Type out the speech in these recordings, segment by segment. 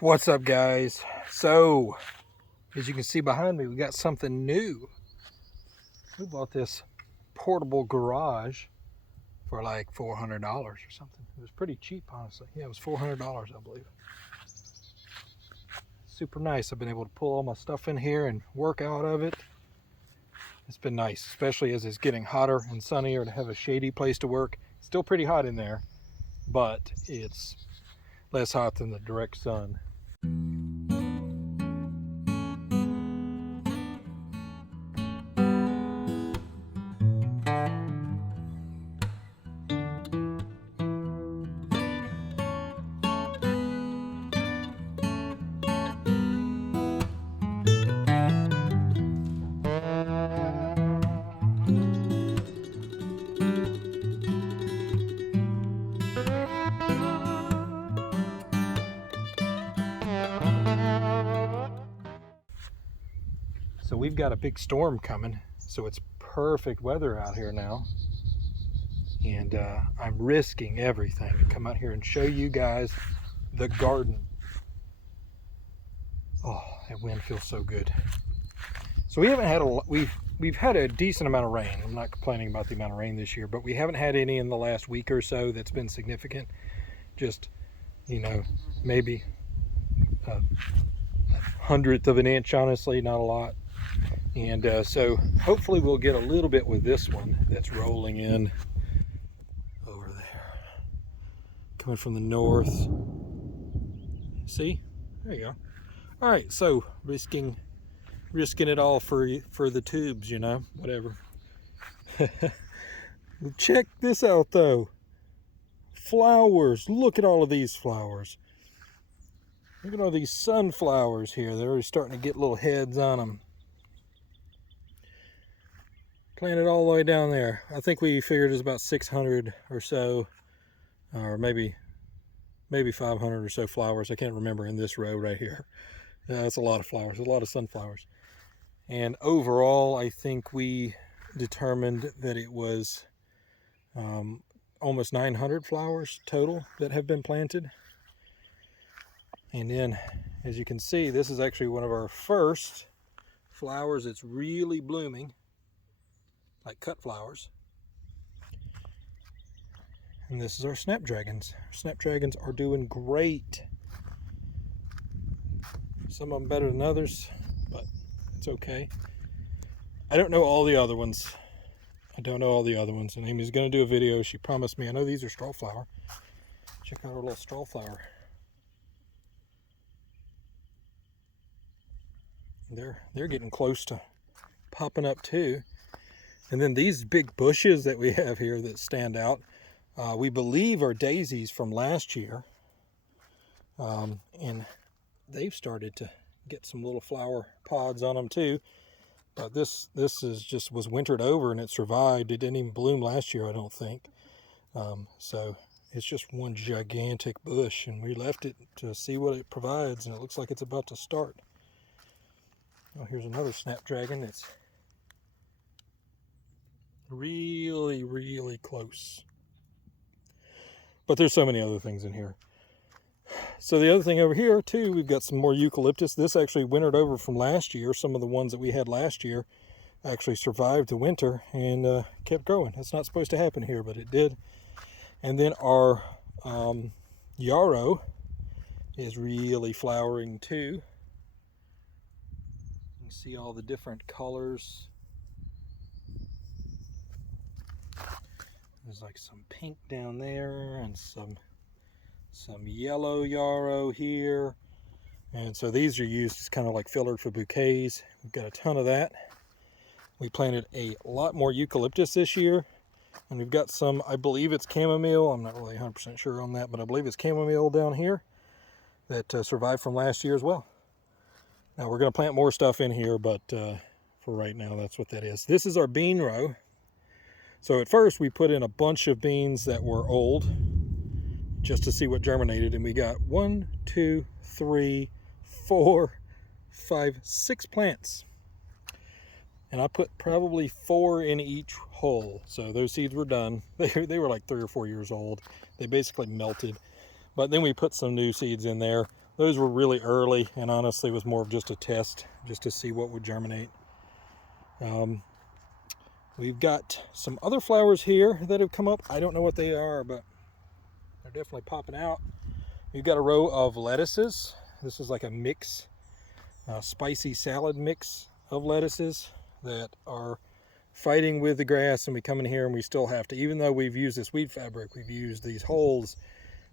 What's up, guys? So as you can see behind me, we got something new. We bought this portable garage for like $400 or something. It was pretty cheap, honestly. Yeah, it was $400, I believe. Super nice. I've been able to pull all my stuff in here and work out of it. It's been nice, especially as it's getting hotter and sunnier, to have a shady place to work. It's still pretty hot in there, but it's less hot than the direct sun. So we've got a big storm coming, so it's perfect weather out here now. And I'm risking everything to come out here and show you guys the garden. Oh, that wind feels so good. So we haven't had we've had a decent amount of rain. I'm not complaining about the amount of rain this year, but we haven't had any in the last week or so that's been significant. Just, you know, maybe a hundredth of an inch, honestly, not a lot. And so hopefully we'll get a little bit with this one that's rolling in over there, coming from the north. See, there you go. All right, so risking it all for the tubes, you know, whatever. Check this out though. Flowers. Look at all of these flowers. Look at all these sunflowers here. They're already starting to get little heads on them. Planted all the way down there. I think we figured it's about 600 or so, or maybe 500 or so flowers. I can't remember in this row right here. That's a lot of flowers, a lot of sunflowers. And overall, I think we determined that it was almost 900 flowers total that have been planted. And then, as you can see, this is actually one of our first flowers that's really blooming, like cut flowers. And this is our snapdragons. Our snapdragons are doing great. Some of them better than others, but it's okay. I don't know all the other ones. And Amy's going to do a video. She promised me. I know these are strawflower. Check out our little strawflower. They're getting close to popping up too. And then these big bushes that we have here that stand out, we believe are daisies from last year. And they've started to get some little flower pods on them too. But this was wintered over and it survived. It didn't even bloom last year, I don't think. So it's just one gigantic bush, and we left it to see what it provides, and it looks like it's about to start. Oh, here's another snapdragon that's really, really close. But there's so many other things in here. So the other thing over here too, we've got some more eucalyptus. This actually wintered over from last year. Some of the ones that we had last year actually survived the winter and kept growing. That's not supposed to happen here, but it did. And then our yarrow is really flowering too. You can see all the different colors. There's like some pink down there and some yellow yarrow here. And so these are used as kind of like filler for bouquets. We've got a ton of that. We planted a lot more eucalyptus this year, and we've got some, I believe it's chamomile. I'm not really 100% sure on that, but I believe it's chamomile down here that survived from last year as well. Now we're going to plant more stuff in here, but for right now, that's what that is. This is our bean row. So at first we put in a bunch of beans that were old just to see what germinated, and we got 1, 2, 3, 4, 5, 6 plants. And I put probably 4 in each hole. So those seeds were done. They were like 3 or 4 years old. They basically melted. But then we put some new seeds in there. those were really early, and honestly was more of just a test, just to see what would germinate. We've got some other flowers here that have come up. I don't know what they are, but they're definitely popping out. We've got a row of lettuces. This is like a mix, spicy salad mix of lettuces that are fighting with the grass, and we come in here and we still have to, even though we've used this weed fabric, we've used these holes,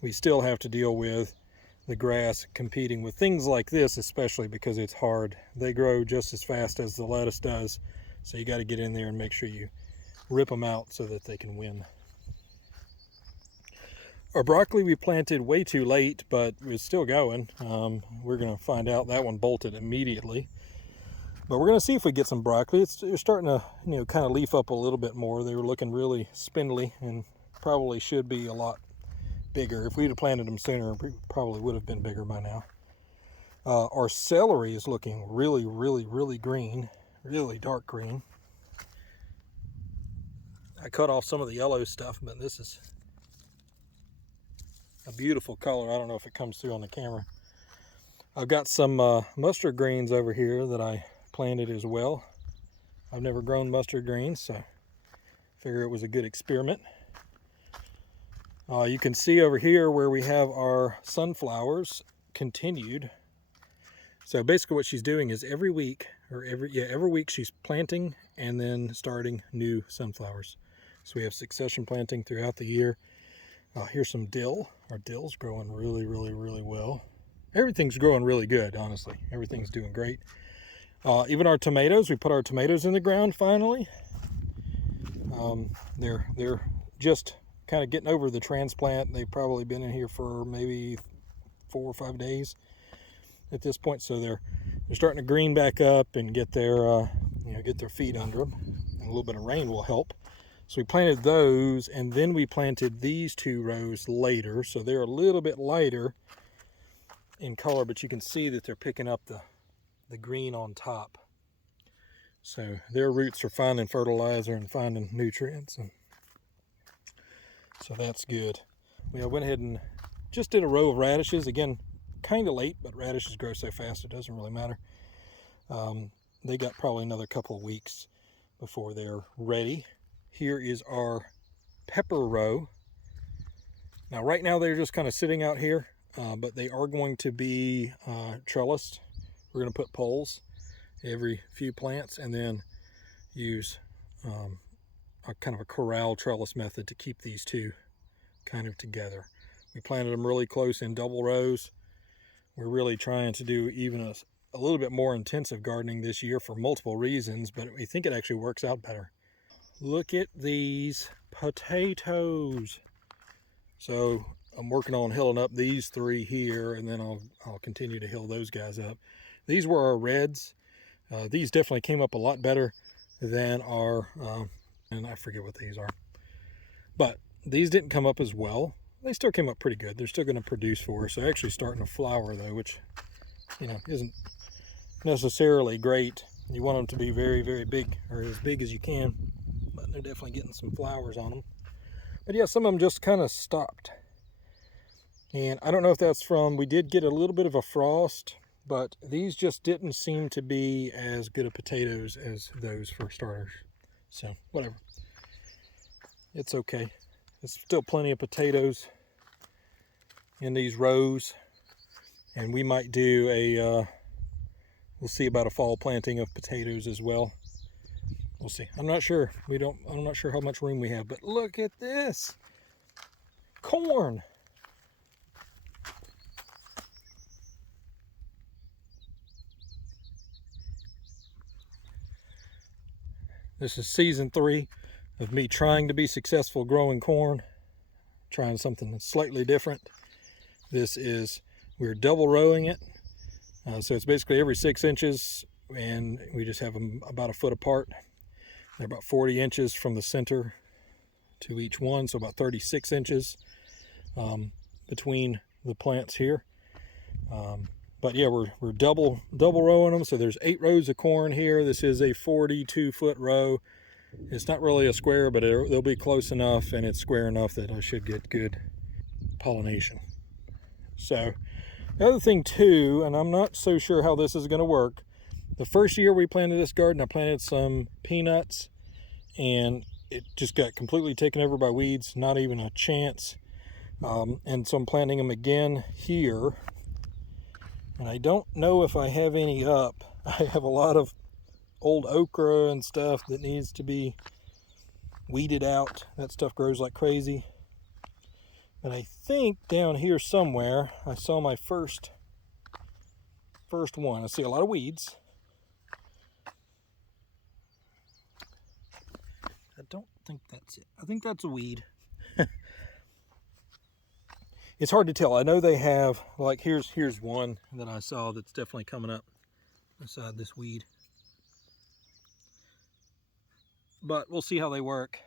we still have to deal with the grass competing with things like this, especially because it's hard. They grow just as fast as the lettuce does, so you got to get in there and make sure you rip them out so that they can win. Our broccoli we planted way too late, but it's still going. We're going to find out. That one bolted immediately. But we're going to see if we get some broccoli. It's starting to, kind of leaf up a little bit more. They were looking really spindly and probably should be a lot bigger. If we'd have planted them sooner, we probably would have been bigger by now. Our celery is looking really, really, really green, really dark green. I cut off some of the yellow stuff, but this is a beautiful color. I don't know if it comes through on the camera. I've got some mustard greens over here that I planted as well. I've never grown mustard greens, so figure it was a good experiment. You can see over here where we have our sunflowers continued. So basically what she's doing is every week she's planting and then starting new sunflowers. So we have succession planting throughout the year. Here's some dill. Our dill's growing really, really, really well. Everything's growing really good, honestly. Everything's doing great. Even our tomatoes, we put our tomatoes in the ground finally. They're just kind of getting over the transplant. They've probably been in here for maybe 4 or 5 days at this point, so they're starting to green back up and get their get their feet under them, and a little bit of rain will help. So we planted those, and then we planted these 2 rows later, so they're a little bit lighter in color, but you can see that they're picking up the green on top. So their roots are finding fertilizer and finding nutrients, and so that's good. I went ahead and just did a row of radishes. Again, kind of late, but radishes grow so fast it doesn't really matter. They got probably another couple of weeks before they're ready. Here is our pepper row. Now right now they're just kind of sitting out here, but they are going to be trellised. We're going to put poles every few plants and then use a kind of a corral trellis method to keep these two kind of together. We planted them really close in double rows. We're really trying to do even a little bit more intensive gardening this year for multiple reasons, but we think it actually works out better. Look at these potatoes. So I'm working on hilling up these 3 here, and then I'll continue to hill those guys up. These were our reds. These definitely came up a lot better than our, and I forget what these are. But these didn't come up as well. They still came up pretty good. They're still going to produce for us. They're actually starting to flower though, which, isn't necessarily great. You want them to be very, very big, or as big as you can, but they're definitely getting some flowers on them. But yeah, some of them just kind of stopped. And I don't know if that's from, we did get a little bit of a frost, but these just didn't seem to be as good of potatoes as those for starters. So whatever, it's okay. There's still plenty of potatoes in these rows, and we might do we'll see about a fall planting of potatoes as well. We'll see. I'm not sure. I'm not sure how much room we have, but look at this corn. This is season 3 of me trying to be successful growing corn, trying something slightly different. We're double rowing it. So it's basically every 6 inches, and we just have them about a foot apart. They're about 40 inches from the center to each one, so about 36 inches between the plants here. But yeah, we're double rowing them, so there's 8 rows of corn here. This is a 42-foot row. It's not really a square, but they'll be close enough, and it's square enough that I should get good pollination. So The other thing too, and I'm not so sure how this is going to work, the first year we planted this garden, I planted some peanuts and it just got completely taken over by weeds, not even a chance. And so I'm planting them again here. And I don't know if I have any up. I have a lot of old okra and stuff that needs to be weeded out. That stuff grows like crazy. But I think down here somewhere I saw my first one. I see a lot of weeds. I don't think that's it. I think that's a weed. It's hard to tell. I know they have, like, here's one that I saw that's definitely coming up beside this weed. But we'll see how they work.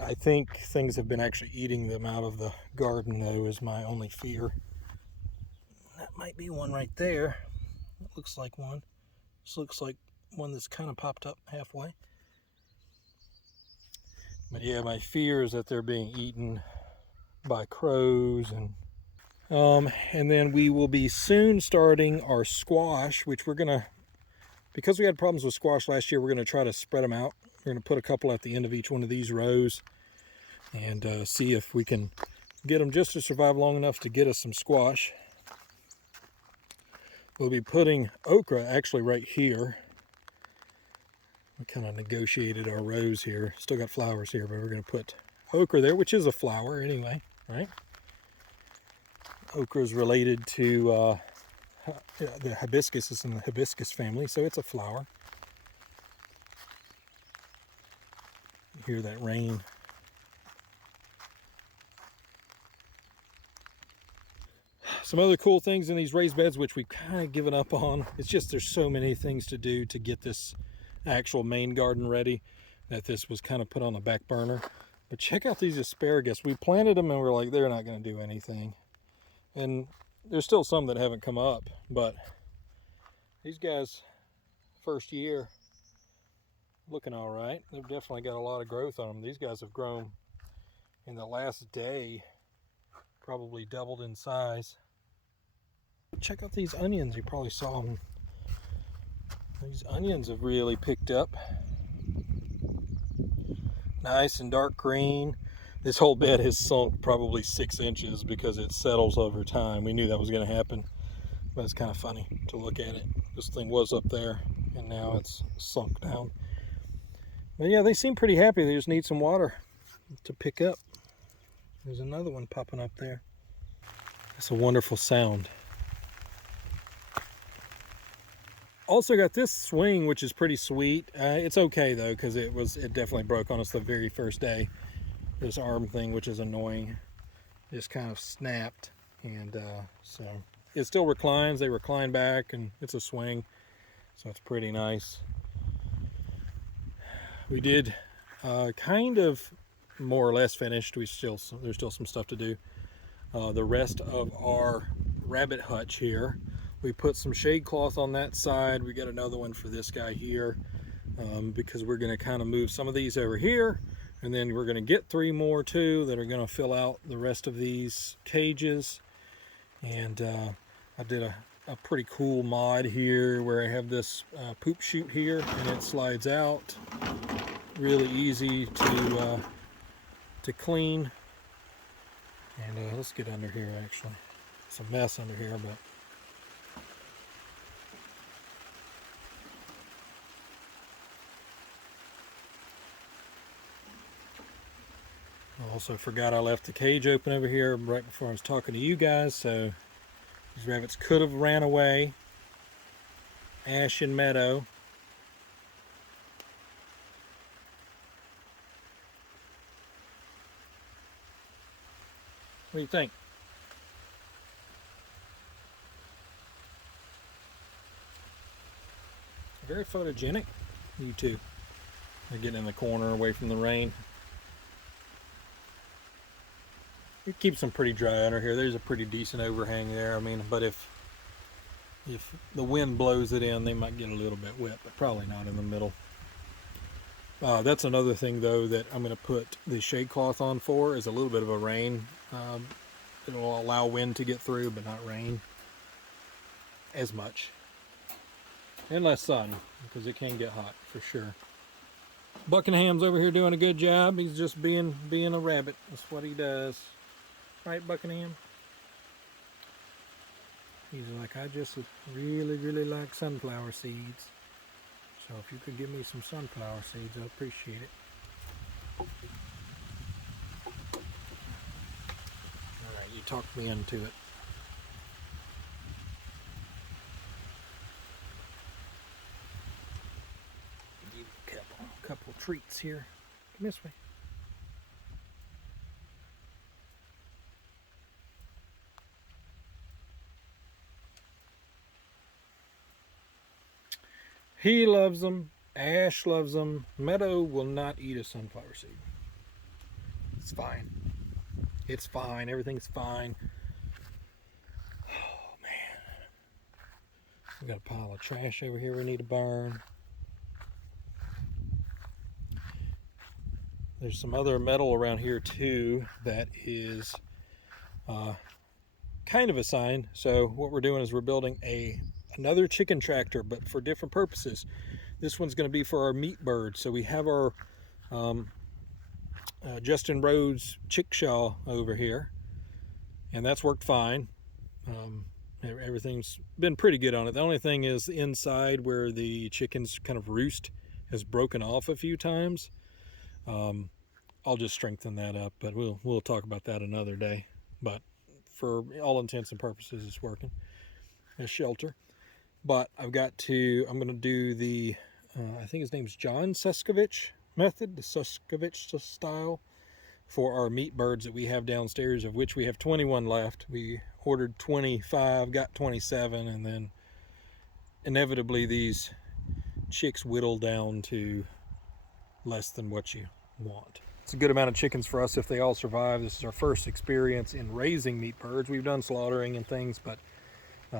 I think things have been actually eating them out of the garden, though, is my only fear. That might be one right there. It looks like one. This looks like one that's kind of popped up halfway. But yeah, my fear is that they're being eaten by crows. And then we will be soon starting our squash, which we're gonna, because we had problems with squash last year, we're gonna try to spread them out. We're gonna put a couple at the end of each one of these rows and see if we can get them just to survive long enough to get us some squash. We'll be putting okra actually right here. We kind of negotiated our rows here. Still got flowers here, but we're going to put okra there, which is a flower anyway, right? Okra is related to the hibiscus. It's in the hibiscus family, so it's a flower. You hear that rain. Some other cool things in these raised beds, which we've kind of given up on. It's just there's so many things to do to get this actual main garden ready that this was kind of put on the back burner. But check out these asparagus. We planted them and we're like, they're not going to do anything. And there's still some that haven't come up, but these guys, first year, looking all right. They've definitely got a lot of growth on them. These guys have grown in the last day, probably doubled in size. Check out these onions. You probably saw them. These onions have really picked up. Nice and dark green. This whole bed has sunk probably 6 inches because it settles over time. We knew that was going to happen, but it's kind of funny to look at it. This thing was up there and now it's sunk down. But yeah, they seem pretty happy. They just need some water to pick up. There's another one popping up there. It's a wonderful sound. Also got this swing, which is pretty sweet. It's okay though, because it definitely broke on us the very first day. This arm thing, which is annoying, just kind of snapped, and so it still reclines. They recline back, and it's a swing, so it's pretty nice. We did kind of more or less finished. There's still some stuff to do. The rest of our rabbit hutch here, we put some shade cloth on that side. We got another one for this guy here because we're going to kind of move some of these over here, and then we're going to get 3 more too that are going to fill out the rest of these cages. And I did a pretty cool mod here where I have this poop chute here, and it slides out. Really easy to clean. And let's get under here. Actually, it's a mess under here, but I also forgot I left the cage open over here right before I was talking to you guys, so these rabbits could have ran away. Ash and Meadow. What do you think? Very photogenic. You too. They're getting in the corner away from the rain. It keeps them pretty dry under here. There's a pretty decent overhang there. I mean, but if the wind blows it in, they might get a little bit wet, but probably not in the middle. That's another thing though that I'm going to put the shade cloth on for, is a little bit of a rain it'll allow wind to get through, but not rain as much. And less sun, because it can get hot for sure. Buckingham's over here doing a good job. He's just being a rabbit. That's what he does. Right, Buckingham? He's like, I just really like sunflower seeds. So if you could give me some sunflower seeds, I'd appreciate it. Alright, you talked me into it. Give you a couple treats here. Come this way. He loves them. Ash loves them. Meadow will not eat a sunflower seed. It's fine. It's fine. Everything's fine. Oh, man. We got a pile of trash over here we need to burn. There's some other metal around here too that is kind of a sign. So what we're doing is we're building another chicken tractor, but for different purposes. This one's going to be for our meat birds. So we have our Justin Rhodes chickshaw over here, and that's worked fine. Everything's been pretty good on it. The only thing is the inside where the chickens kind of roost has broken off a few times. I'll just strengthen that up, but we'll talk about that another day. But for all intents and purposes, it's working as shelter. But I'm going to do the, I think his name's John Suskovich method, the Suskovich style, for our meat birds that we have downstairs, of which we have 21 left. We ordered 25, got 27, and then inevitably these chicks whittle down to less than what you want. It's a good amount of chickens for us if they all survive. This is our first experience in raising meat birds. We've done slaughtering and things, but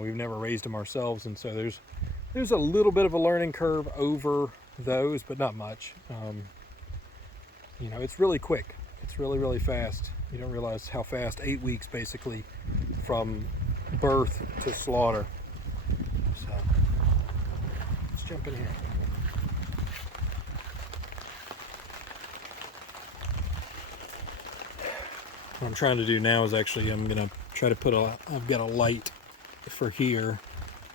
we've never raised them ourselves, and so there's a little bit of a learning curve over those, but not much. You know, it's really quick. It's really fast. You don't realize how fast 8 weeks basically from birth to slaughter. So let's jump in here. What I'm trying to do now is actually I'm gonna try to put I've got a light for here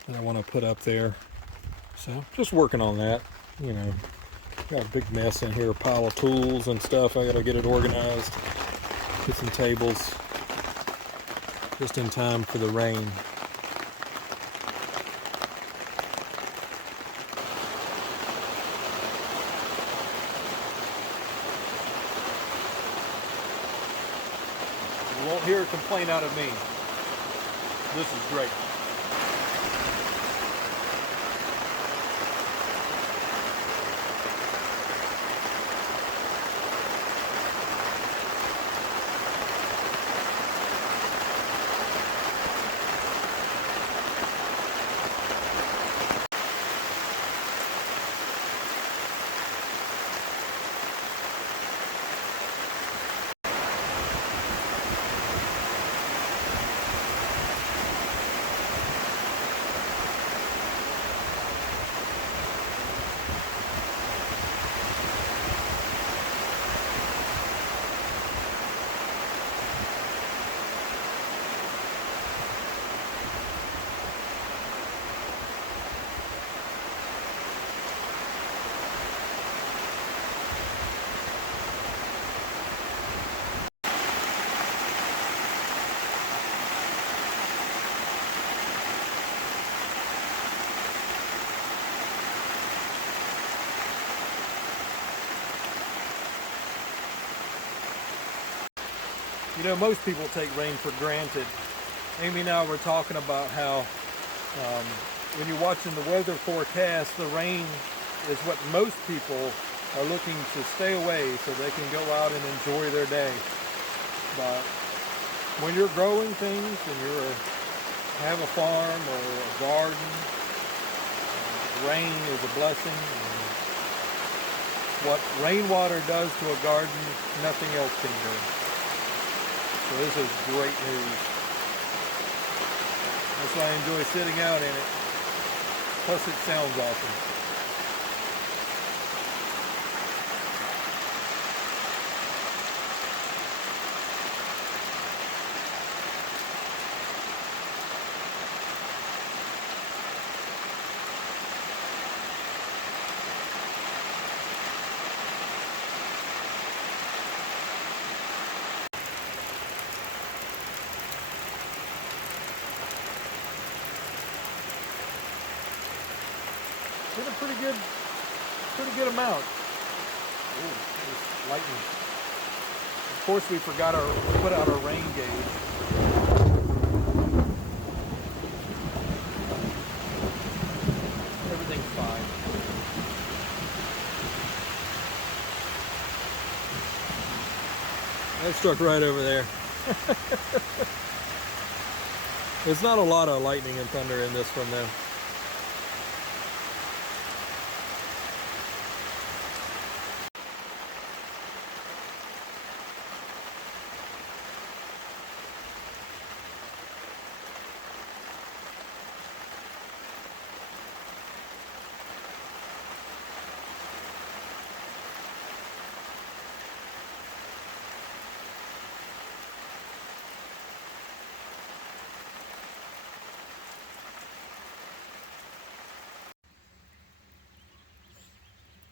that I want to put up there, so just working on that. You know, got a big mess in here, a pile of tools and stuff. I gotta get it organized, get some tables just in time for the rain. You won't hear a complaint out of me. This is great. You know, most people take rain for granted. Amy and I were talking about how when you're watching the weather forecast, the rain is what most people are looking to stay away so they can go out and enjoy their day. But when you're growing things and you have a farm or a garden, rain is a blessing. And what rainwater does to a garden, nothing else can do. So this is great news. That's why I enjoy sitting out in it. Plus it sounds awesome. Did a pretty good amount. Ooh, there's lightning. Of course, we forgot to put out our rain gauge. Everything's fine. That struck right over there. There's not a lot of lightning and thunder in this one though.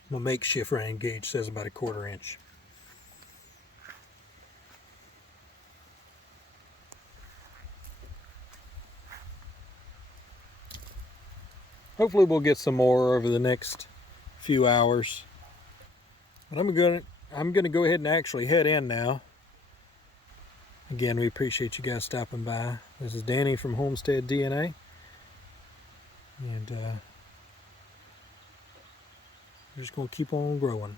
My makeshift rain gauge says about a 1/4 inch. Hopefully we'll get some more over the next few hours. But I'm gonna go ahead and actually head in now. Again, we appreciate you guys stopping by. This is Danny from Homestead DNA. And we're just gonna keep on growing.